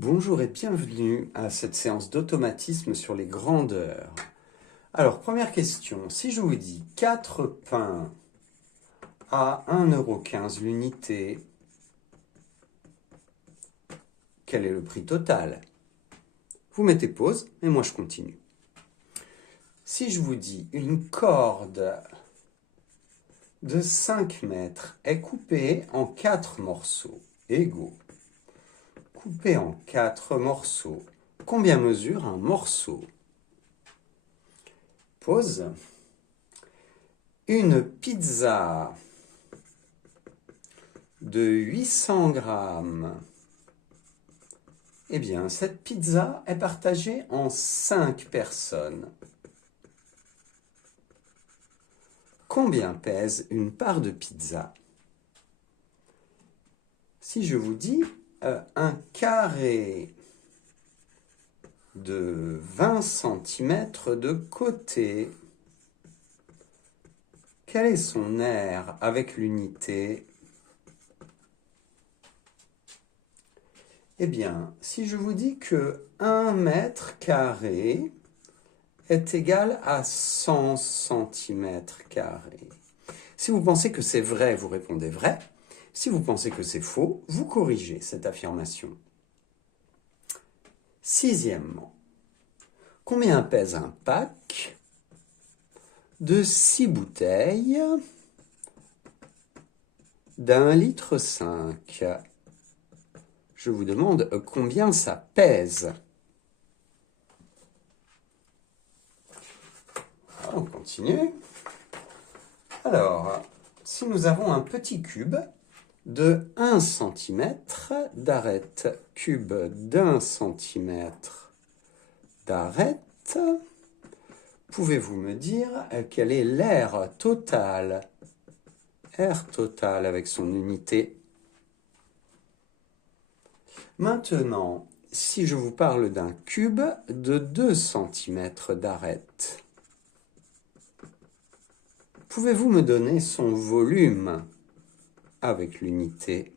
Bonjour et bienvenue à cette séance d'automatisme sur les grandeurs. Alors, première question, si je vous dis 4 pains à 1,15 € l'unité, quel est le prix total? Vous mettez pause et moi je continue. Si je vous dis une corde de 5 mètres est coupée en 4 morceaux égaux, coupée en 4 morceaux, combien mesure un morceau? Pause. Une pizza de 800 grammes. Eh bien, cette pizza est partagée en 5 personnes. Combien pèse une part de pizza? Si je vous dis un carré de 20 cm de côté, quel est son aire avec l'unité? Eh bien, si je vous dis que 1 mètre carré est égal à 100 cm². Si vous pensez que c'est vrai, vous répondez vrai. Si vous pensez que c'est faux, vous corrigez cette affirmation. Sixièmement, combien pèse un pack de 6 bouteilles d'1,5 litre? Je vous demande combien ça pèse. On continue. Alors, si nous avons un petit cube de 1 cm d'arête, cube d'1 cm d'arête, pouvez-vous me dire quel est l'aire totale? Aire totale avec son unité. Maintenant, si je vous parle d'un cube de 2 cm d'arête, pouvez-vous me donner son volume avec l'unité?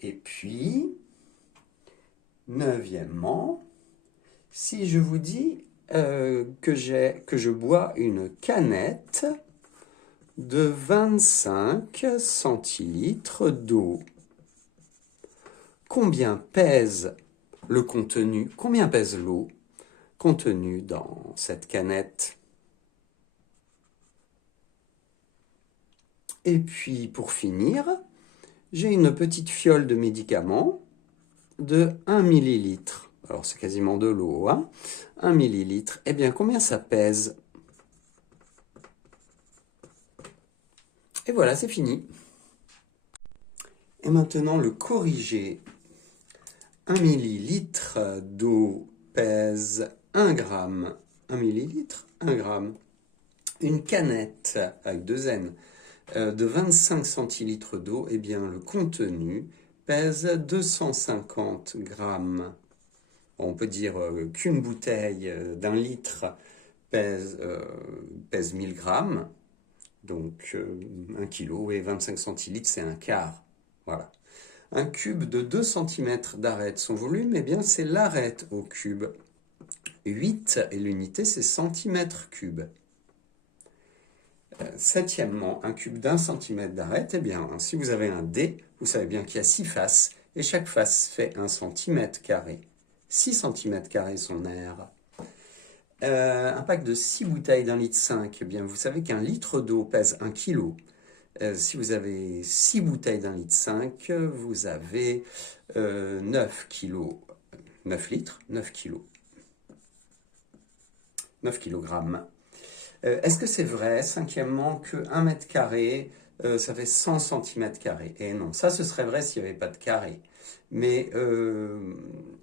Et puis, neuvièmement, si je vous dis que je bois une canette de 25 centilitres d'eau, combien pèse le contenu, combien pèse l'eau contenue dans cette canette? Et puis, pour finir, j'ai une petite fiole de médicaments de 1 millilitre. Alors, c'est quasiment de l'eau, hein? 1 millilitre. Eh bien, combien ça pèse? Et voilà, c'est fini. Et maintenant, le corrigé. 1 millilitre d'eau pèse 1 gramme. 1 millilitre, 1 gramme. Une canette, avec 2 N, de 25 centilitres d'eau, eh bien, le contenu pèse 250 grammes. On peut dire qu'une bouteille d'1 litre pèse 1000 grammes. Donc 1 kg et 25 centilitres, c'est un quart. Voilà. Un cube de 2 cm d'arête, son volume, eh bien, c'est l'arête au cube. 8 et l'unité, c'est centimètre cube. Septièmement, un cube d'1 cm d'arête, eh bien, si vous avez un dé, vous savez bien qu'il y a 6 faces, et chaque face fait 1 cm². 6 cm² son aire. Un pack de 6 bouteilles d'1,5 litre, eh bien, vous savez qu'un litre d'eau pèse 1 kg. Si vous avez 6 bouteilles d'1,5 litre, vous avez 9 kg. 9 litres, 9 kg. 9 kg. Est-ce que c'est vrai, cinquièmement, que 1 mètre carré, ça fait 100 cm²? Et non, ça ce serait vrai s'il n'y avait pas de carré. Mais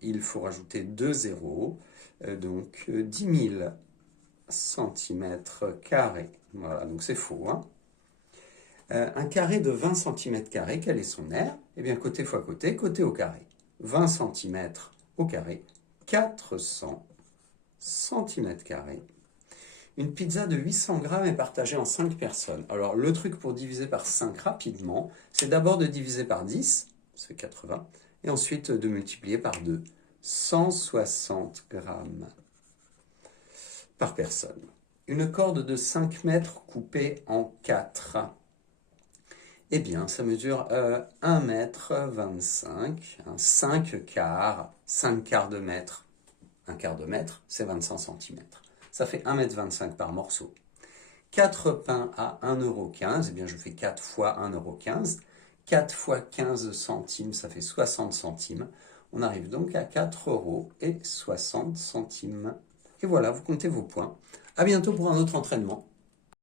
il faut rajouter 2 zéros, donc 10 000 cm². Voilà, donc c'est faux, hein. Un carré de 20 cm², quel est son aire? Eh bien, côté fois côté, côté au carré. 20 cm au carré, 400 cm². Une pizza de 800 grammes est partagée en 5 personnes. Alors, le truc pour diviser par 5 rapidement, c'est d'abord de diviser par 10. c'est 80. Et ensuite de multiplier par 2. 160 grammes par personne. Une corde de 5 mètres coupée en 4. Eh bien, ça mesure 1 mètre 25, 5 quarts, 5 quarts de mètre. Un quart de mètre, c'est 25 cm. Ça fait 1 mètre 25 par morceau. 4 pains à 1,15 €, eh bien je fais 4 fois 1,15 €. 4 fois 15 centimes, ça fait 60 centimes. On arrive donc à 4,60 €. Et voilà, vous comptez vos points. À bientôt pour un autre entraînement.